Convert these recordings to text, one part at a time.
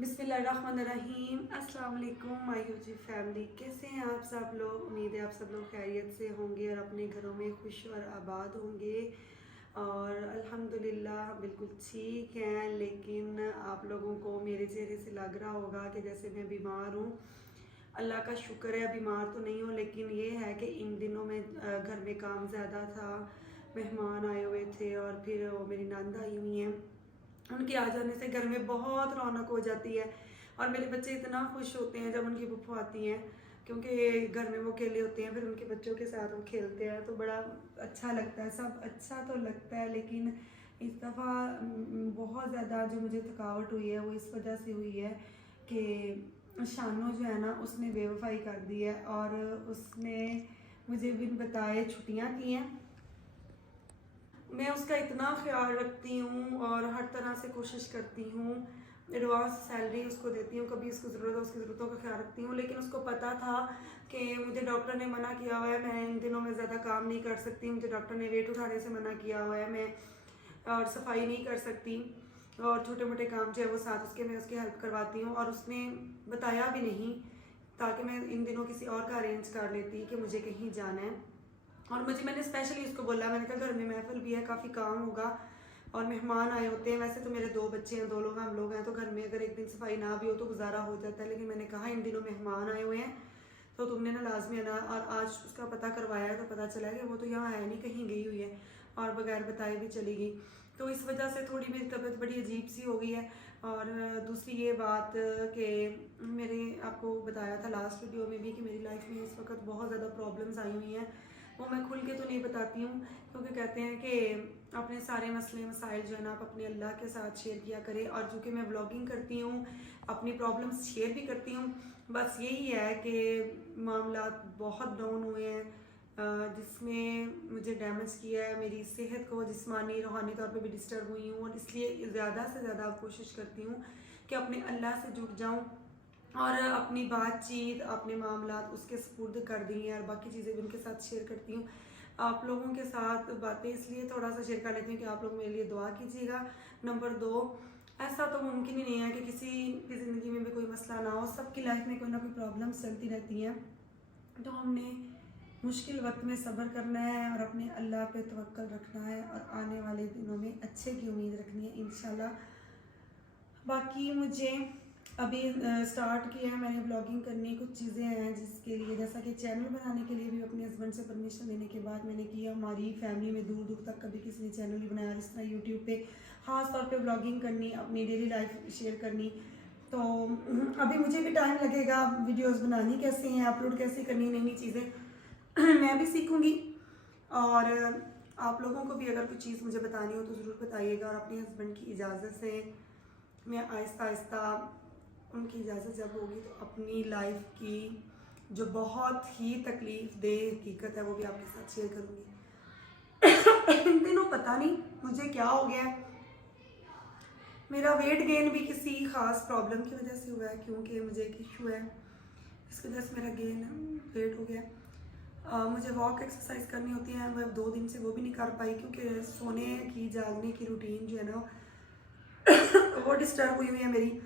बिस्मिल्लाहिर्रहमानिर्रहीम। अस्सलाम वालेकुम माय यूजी फैमिली, कैसे हैं आप सब लोग। उम्मीद है आप सब लोग खैरियत से होंगे और अपने घरों में खुश और आबाद होंगे। और अल्हम्दुलिल्लाह बिल्कुल ठीक हैं, लेकिन आप लोगों को मेरे चेहरे से लग रहा होगा कि जैसे मैं बीमार हूँ। अल्लाह का शुक्र है बीमार तो नहीं हूँ, लेकिन ये है कि इन दिनों में घर में काम ज़्यादा था, मेहमान आए हुए थे और फिर वो मेरी नंद आई हुई हैं। उनके आ जाने से घर में बहुत रौनक हो जाती है और मेरे बच्चे इतना खुश होते हैं जब उनकी फूफू आती हैं, क्योंकि घर में वो अकेले होते हैं, फिर उनके बच्चों के साथ वो खेलते हैं तो बड़ा अच्छा लगता है। सब अच्छा तो लगता है, लेकिन इस दफ़ा बहुत ज़्यादा जो मुझे थकावट हुई है वो इस वजह से हुई है कि शानो जो है ना उसने बेवफाई कर दी है और उसने मुझे बिन बताए छुट्टियाँ की हैं। मैं उसका इतना ख्याल रखती हूँ और हर तरह से कोशिश करती हूँ, एडवांस सैलरी उसको देती हूँ, कभी उसको ज़रूरत है उसकी ज़रूरतों का ख्याल रखती हूँ। लेकिन उसको पता था कि मुझे डॉक्टर ने मना किया हुआ है, मैं इन दिनों में ज़्यादा काम नहीं कर सकती, मुझे डॉक्टर ने वेट उठाने से मना किया हुआ है, मैं और सफाई नहीं कर सकती और छोटे मोटे काम जो है वो साथ उसके मैं उसकी हेल्प करवाती हूँ। और उसने बताया भी नहीं, ताकि मैं इन दिनों किसी और का अरेंज कर लेती कि मुझे कहीं जाना है। और मैंने स्पेशली उसको बोला, मैंने कहा घर में महफिल भी है, काफ़ी काम होगा और मेहमान आए होते हैं। वैसे तो मेरे 2 बच्चे हैं, 2 लोग हम लोग हैं, तो घर में अगर एक दिन सफाई ना भी हो तो गुजारा हो जाता है। लेकिन मैंने कहा इन दिनों मेहमान आए हुए हैं तो तुमने ना लाजमी आना। और आज उसका पता करवाया है तो पता चला कि वो तो यहाँ है नहीं, कहीं गई हुई है और बगैर बताए भी चली गई। तो इस वजह से थोड़ी मेरी तबीयत बड़ी अजीब सी हो गई है। और दूसरी ये बात कि मेरे आपको बताया था लास्ट वीडियो में भी कि मेरी लाइफ में इस वक्त बहुत ज़्यादा प्रॉब्लम्स आई हुई हैं। वो मैं खुल के तो नहीं बताती हूँ, क्योंकि कहते हैं कि अपने सारे मसले मसाइल जो है ना आप अपने अल्लाह के साथ शेयर किया करें। और चूँकि मैं ब्लॉगिंग करती हूँ, अपनी प्रॉब्लम्स शेयर भी करती हूँ, बस यही है कि मामला बहुत डाउन हुए हैं, जिसमें मुझे डैमेज किया है, मेरी सेहत को जिस्मानी रूहानी तौर पे भी डिस्टर्ब हुई हूँ। और इसलिए ज़्यादा से ज़्यादा कोशिश करती हूँ कि अपने अल्लाह से जुड़ जाऊँ और अपनी बातचीत अपने मामलात उसके सुपुर्द कर दी हैं और बाकी चीज़ें भी उनके साथ शेयर करती हूँ। आप लोगों के साथ बातें इसलिए थोड़ा सा शेयर कर लेती हूँ कि आप लोग मेरे लिए दुआ कीजिएगा। नंबर 2, ऐसा तो मुमकिन ही नहीं है कि किसी की ज़िंदगी में भी कोई मसला ना हो, सबकी लाइफ में कोई ना कोई प्रॉब्लम चलती रहती हैं। तो हमने मुश्किल वक्त में सब्र करना है और अपने अल्लाह पे तवक्कल रखना है और आने वाले दिनों में अच्छे की उम्मीद रखनी है इंशाल्लाह। बाकी मुझे अभी स्टार्ट किया है मैंने ब्लॉगिंग करनी, कुछ चीज़ें हैं जिसके लिए, जैसा कि चैनल बनाने के लिए भी अपने हस्बैंड से परमिशन लेने के बाद मैंने किया। हमारी फैमिली में दूर दूर तक कभी किसी ने चैनल नहीं बनाया। इस तरह यूट्यूब पे ख़ास तौर पे ब्लॉगिंग करनी, अपनी डेली लाइफ शेयर करनी, तो अभी मुझे भी टाइम लगेगा। वीडियोज़ बनानी कैसे हैं, अपलोड कैसे करनी, नई नई चीज़ें मैं भी सीखूँगी। और आप लोगों को भी अगर कोई चीज़ मुझे बतानी हो तो ज़रूर बताइएगा। और अपने हस्बैंड की इजाज़त से मैं आहिस्ता आहिस्ता, उनकी इजाज़त जब होगी तो अपनी लाइफ की जो बहुत ही तकलीफ़ दे हकीकत है वो भी आपके साथ शेयर करूँगी। इन दिनों पता नहीं मुझे क्या हो गया है, मेरा वेट गेन भी किसी ख़ास प्रॉब्लम की वजह से हुआ है, क्योंकि मुझे एक इशू है, इसकी वजह से मेरा गेन वेट हो गया। मुझे वॉक एक्सरसाइज करनी होती है, मैं 2 दिन से वो भी नहीं कर पाई, क्योंकि सोने की जागने की रूटीन जो है ना वो डिस्टर्ब हुई हुई है मेरी।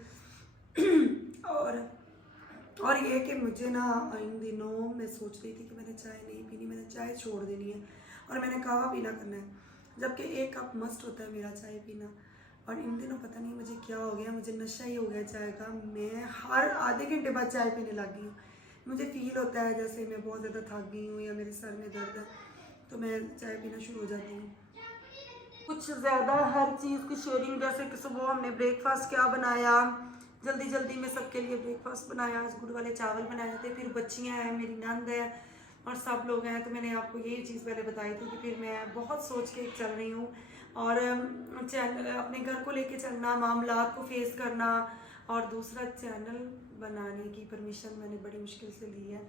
और ये कि मुझे ना इन दिनों मैं सोच रही थी कि मैंने चाय नहीं पीनी, मैंने चाय छोड़ देनी है और मैंने कहवा पीना करना है, जबकि 1 कप मस्ट होता है मेरा चाय पीना। और इन दिनों पता नहीं मुझे क्या हो गया, मुझे नशा ही हो गया चाय का। मैं हर आधे घंटे बाद चाय पीने लग गई हूँ। मुझे फील होता है जैसे मैं बहुत ज़्यादा थक गई हूँ या मेरे सर में दर्द है, तो मैं चाय पीना शुरू हो जाती हूँ। कुछ ज़्यादा हर चीज़ की शेयरिंग, जैसे कि सुबह हमने ब्रेकफास्ट क्या बनाया, जल्दी जल्दी में सबके लिए ब्रेकफास्ट बनाया, आज गुड़ वाले चावल बनाए थे, फिर बच्चियाँ हैं, मेरी नंद है और सब लोग हैं। तो मैंने आपको यही चीज़ पहले बताई थी कि फिर मैं बहुत सोच के चल रही हूँ। और चैनल अपने घर को लेके चलना, मामलात को फेस करना, और दूसरा चैनल बनाने की परमिशन मैंने बड़ी मुश्किल से ली है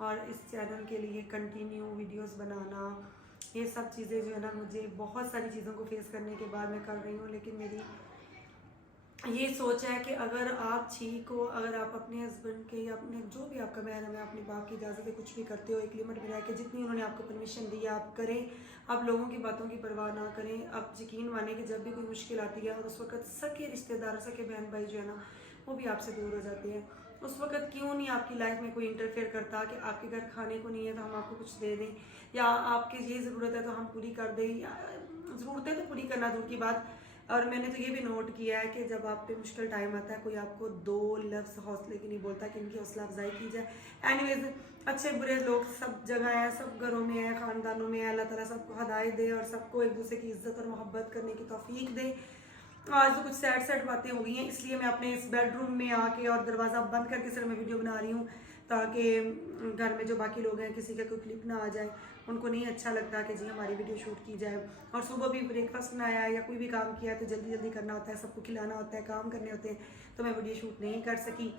और इस चैनल के लिए कंटिन्यू वीडियोस बनाना, ये सब चीज़ें जो है ना मुझे बहुत सारी चीज़ों को फेस करने के बाद मैं कर रही हूँ। लेकिन मेरी ये सोच है कि अगर आप ठीक हो, अगर आप अपने हस्बैंड के या अपने जो भी आपका महरम है, अपने बाप की इजाज़त है, कुछ भी करते हो एक लिमिट में रह के, जितनी उन्होंने आपको परमिशन दी है आप करें। आप लोगों की बातों की परवाह ना करें। आप यकीन माने कि जब भी कोई मुश्किल आती है और उस वक्त सके रिश्तेदार, सके बहन भाई जो है ना वो भी आपसे दूर हो जाते हैं। उस वक्त क्यों नहीं आपकी लाइफ में कोई इंटरफेयर करता कि आपके घर खाने को नहीं है तो हम आपको कुछ दे दें, या आपकी ये ज़रूरत है तो हम पूरी कर दें, या ज़रूरतें तो पूरी करना दूर की बात। और मैंने तो ये भी नोट किया है कि जब आप पे मुश्किल टाइम आता है कोई आपको दो लफ्ज़ हौसले की नहीं बोलता कि इनकी हौसला अफजाई की जाए। एनीवेज, अच्छे बुरे लोग सब जगह हैं, सब घरों में हैं, ख़ानदानों में हैं। अल्लाह ताला सबको हदायत दे और सबको एक दूसरे की इज़्ज़त और मोहब्बत करने की तौफीक दे। आज तो कुछ सैड सैड बातें हो गई हैं, इसलिए मैं अपने इस बेडरूम में आके और दरवाज़ा बंद करके सिर्फ मैं वीडियो बना रही हूँ, ताकि घर में जो बाकी लोग हैं किसी का कोई क्लिप ना आ जाए, उनको नहीं अच्छा लगता कि जी हमारी वीडियो शूट की जाए। और सुबह भी ब्रेकफास्ट बनाया है या कोई भी काम किया तो जल्दी जल्दी करना होता है, सबको खिलाना होता है, काम करने होते हैं, तो मैं वीडियो शूट नहीं कर सकी।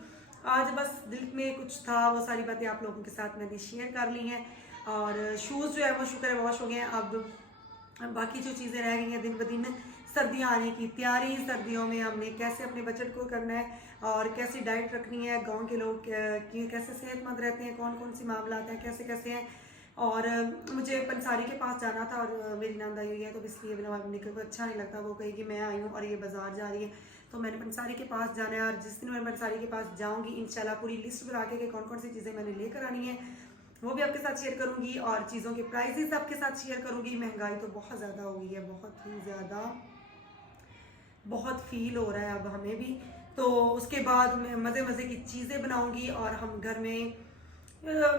आज बस दिल में कुछ था, वो सारी बातें आप लोगों के साथ मैंने शेयर कर ली हैं। और शूज़ जो है वो शुक्र है वॉश हो गए हैं। अब बाकी जो चीज़ें रह गई हैं, दिन ब दिन सर्दियाँ आने की तैयारी, सर्दियों में हमने कैसे अपने बजट को करना है और कैसी डाइट रखनी है, गांव के लोग कैसे सेहतमंद रहते हैं, कौन कौन सी मामला हैं, कैसे कैसे हैं। और मुझे पंसारी के पास जाना था और मेरी नंद आई हुई है, तो इसलिए मेरे को अच्छा नहीं लगता वो कहेगी मैं आई हूँ और ये बाज़ार जा रही है, तो मैंने पंसारी के पास जाना है। और जिस दिन मैं पंसारी के पास जाऊँगी इंशाल्लाह पूरी लिस्ट बना के कौन कौन सी चीज़ें मैंने लेकर आनी है वो भी आपके साथ शेयर करूँगी, और चीज़ों के प्राइजेस आपके साथ शेयर करूँगी। महंगाई तो बहुत ज़्यादा हो गई है, बहुत ही ज़्यादा, बहुत फील हो रहा है अब हमें भी। तो उसके बाद मैं मज़े मज़े की चीज़ें बनाऊंगी, और हम घर में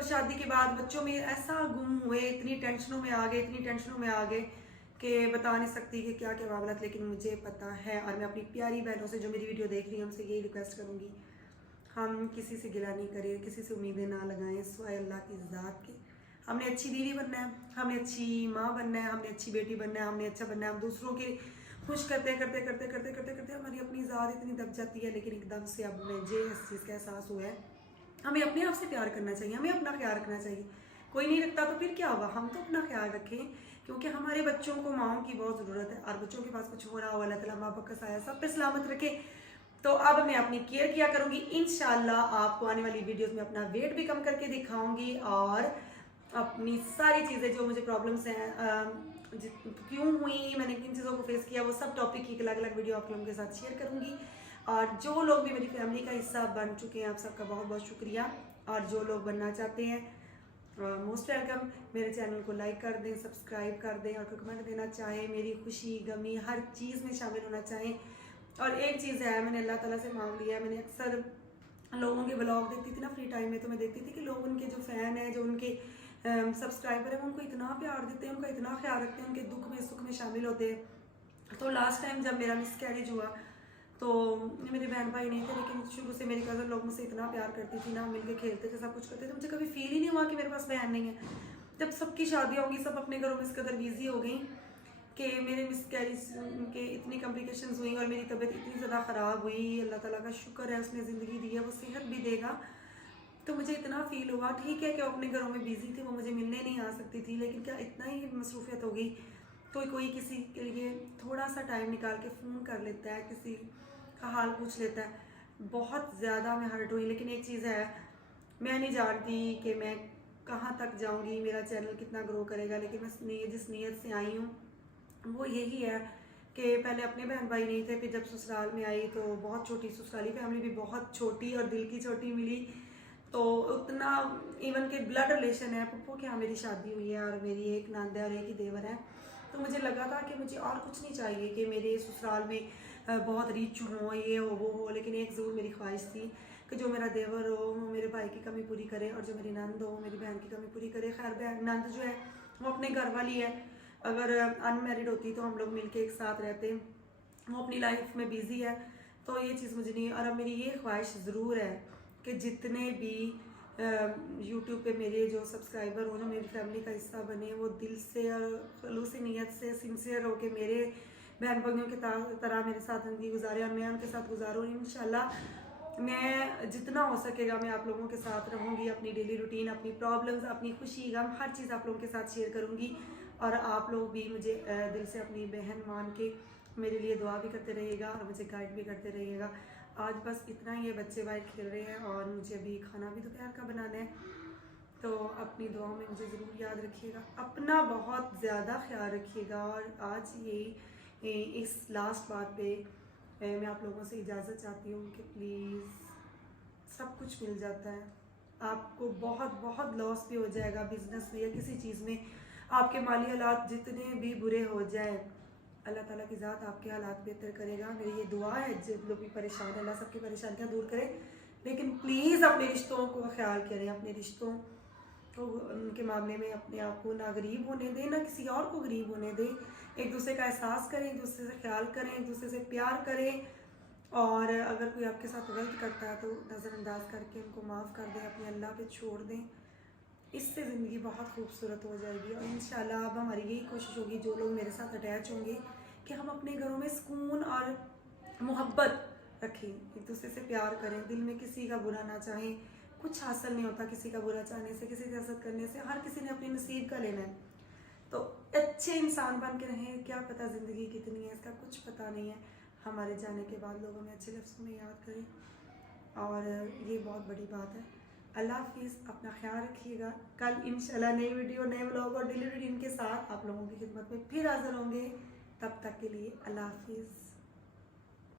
शादी के बाद बच्चों में ऐसा गुम हुए, इतनी टेंशनों में आ गए, इतनी टेंशनों में आ गए कि बता नहीं सकती कि क्या क्या मामला। लेकिन मुझे पता है, और मैं अपनी प्यारी बहनों से जो मेरी वीडियो देख रही हैं उनसे यही रिक्वेस्ट करूँगी, हम किसी से गिला नहीं करें, किसी से उम्मीदें ना लगाएं सिवाय अल्लाह की ज़ात के। हमने अच्छी बीवी बनना है, हमने अच्छी माँ बनना है, हमने अच्छी बेटी बनना है, हमने अच्छा बनना है। हम दूसरों के खुश करते करते करते करते करते करते हमारी अपनी ज़ात इतनी दब जाती है। लेकिन एकदम से अब मुझे इस चीज़ का एहसास हुआ है, हमें अपने आप से प्यार करना चाहिए, हमें अपना ख्याल रखना चाहिए। कोई नहीं रखता तो फिर क्या हुआ, हम तो अपना ख्याल रखें, क्योंकि हमारे बच्चों को माओ की बहुत ज़रूरत है। और बच्चों के पास कुछ हो रहा हो, अल्लाह ताला माँ बाप का साया सब पे सलामत रखे। तो अब मैं अपनी केयर किया करूँगी। इंशाल्लाह आपको आने वाली वीडियोस में अपना वेट भी कम करके दिखाऊंगी, और अपनी सारी चीज़ें जो मुझे प्रॉब्लम्स हैं क्यों हुई, मैंने किन चीज़ों को फेस किया, वो सब टॉपिक की अलग अलग वीडियो आप लोगों के साथ शेयर करूँगी। और जो लोग भी मेरी फैमिली का हिस्सा बन चुके हैं, आप सबका बहुत बहुत शुक्रिया। और जो लोग बनना चाहते हैं मोस्ट वेलकम। मेरे चैनल को लाइक कर दें, सब्सक्राइब कर दें, और कमेंट देना चाहें, मेरी खुशी गमी हर चीज़ में शामिल होना चाहें। और एक चीज़ है, मैंने अल्लाह ताला से मांग लिया, मैंने अक्सर लोगों के ब्लॉग देखती थी ना फ्री टाइम में, तो मैं देखती थी कि लोग उनके जो फ़ैन हैं, जो उनके सब्सक्राइबर हैं, वो उनको इतना प्यार देते हैं, उनका इतना ख्याल रखते हैं, उनके दुख में सुख में शामिल होते हैं। तो लास्ट टाइम जब मेरा मिसकैरेज हुआ तो मेरे बहन भाई नहीं थे, लेकिन शुरू से मेरी कज़न लोग मुझसे इतना प्यार करती थी ना, मिलके खेलते थे, सब कुछ करते थे, मुझे कभी फील ही नहीं हुआ कि मेरे पास बहन नहीं है। जब सबकी शादियाँ होंगी, सब अपने घरों में इस कदर बिजी हो गई कि मेरे मिसकैरेज के इतनी कॉम्प्लिकेशंस हुई और मेरी तबीयत इतनी ज़्यादा ख़राब हुई। अल्लाह ताला का शुक्र है, उसने ज़िंदगी दी है, वो सेहत भी देगा। तो मुझे इतना फील हुआ, ठीक है कि वो अपने घरों में बिजी थे, वो मुझे मिलने नहीं आ सकती थी, लेकिन क्या इतना ही मसरूफियत हो गई तो कोई किसी के लिए थोड़ा सा टाइम निकाल के फ़ोन कर लेता है, किसी का हाल पूछ लेता है। बहुत ज़्यादा मैं हर्ट हुई। लेकिन एक चीज़ है, मैं नहीं जानती कि मैं कहाँ तक जाऊँगी, मेरा चैनल कितना ग्रो करेगा, लेकिन मैं जिस नीयत से आई हूँ वो यही है कि पहले अपने बहन भाई नहीं थे, फिर जब ससुराल में आई तो बहुत छोटी, ससुराली फैमिली भी बहुत छोटी और दिल की छोटी मिली। तो उतना इवन के ब्लड रिलेशन है, पप्पू के यहाँ मेरी शादी हुई है और मेरी एक नंद है और एक ही देवर है। तो मुझे लगा था कि मुझे और कुछ नहीं चाहिए कि मेरे ससुराल में बहुत रिच हो, ये हो वो हो। लेकिन एक ज़रूर मेरी ख्वाहिश थी कि जो मेरा देवर हो वो मेरे भाई की कमी पूरी करे, और जो मेरी नंद हो मेरी बहन की कमी पूरी करे। खैर बहन नंद जो है वो अपने घर वाली है, अगर अनमैरिड होती तो हम लोग मिलके एक साथ रहते, वो अपनी लाइफ में बिजी है। तो ये चीज़ मुझे नहीं। और अब मेरी ये ख्वाहिश ज़रूर है कि जितने भी यूट्यूब पे मेरे जो सब्सक्राइबर हो, जो मेरी फैमिली का हिस्सा बने, वो दिल से और खलूसी नीयत से सिंसियर हो के मेरे बहन भाइयों की तरह मेरे साथ ज़िंदगी गुजारे और मैं उनके साथ गुजारूँ। इंशाल्लाह मैं जितना हो सकेगा मैं आप लोगों के साथ रहूँगी, अपनी डेली रूटीन, अपनी प्रॉब्लम्स, अपनी खुशी गम हर चीज़ आप लोगों के साथ शेयर करूँगी। और आप लोग भी मुझे दिल से अपनी बहन मान के मेरे लिए दुआ भी करते रहिएगा और मुझे गाइड भी करते रहिएगा। आज बस इतना ही है, बच्चे बाहर खेल रहे हैं और मुझे अभी खाना भी दोपहर का बनाना है। तो अपनी दुआओं में मुझे ज़रूर याद रखिएगा, अपना बहुत ज़्यादा ख्याल रखिएगा। और आज ये इस लास्ट बात पे मैं आप लोगों से इजाज़त चाहती हूँ कि प्लीज़, सब कुछ मिल जाता है। आपको बहुत बहुत लॉस भी हो जाएगा बिज़नेस में या किसी चीज़ में, आपके माली हालात जितने भी बुरे हो जाएं, अल्लाह ताला की ज़ात आपके हालात बेहतर करेगा। मेरी ये दुआ है, जिन लोग भी परेशान है अल्लाह सबकी परेशानियाँ दूर करे। लेकिन प्लीज़ अपने रिश्तों को ख्याल करें, अपने रिश्तों तो उनके मामले में अपने आप को ना गरीब होने दें, ना किसी और को गरीब होने दें। एक दूसरे का एहसास करें, एक दूसरे से ख्याल करें, एक दूसरे से प्यार करें। और अगर कोई आपके साथ गलत करता है तो नज़रअंदाज करके उनको माफ़ कर दें, अपने अल्लाह पे छोड़ दें। इससे ज़िंदगी बहुत खूबसूरत हो जाएगी। और इंशाल्लाह अब हमारी यही कोशिश होगी, जो लोग मेरे साथ अटैच होंगे, कि हम अपने घरों में सुकून और मोहब्बत रखें, एक दूसरे से प्यार करें, दिल में किसी का बुरा ना चाहें। कुछ हासिल नहीं होता किसी का बुरा चाहने से, किसी से हसद करने से। हर किसी ने अपने नसीब का लेना है। तो अच्छे इंसान बन के रहें। क्या पता ज़िंदगी कितनी है, इसका कुछ पता नहीं है। हमारे जाने के बाद लोग हमें अच्छे लफ्ज़ों में याद करें, और ये बहुत बड़ी बात है। अल्लाह हाफिज़, अपना ख्याल रखिएगा। कल इंशाल्लाह नई वीडियो, नए व्लॉग और डेली रूटीन के साथ आप लोगों की खिदमत में फिर हाज़िर होंगे। तब तक के लिए अल्लाह हाफिज़।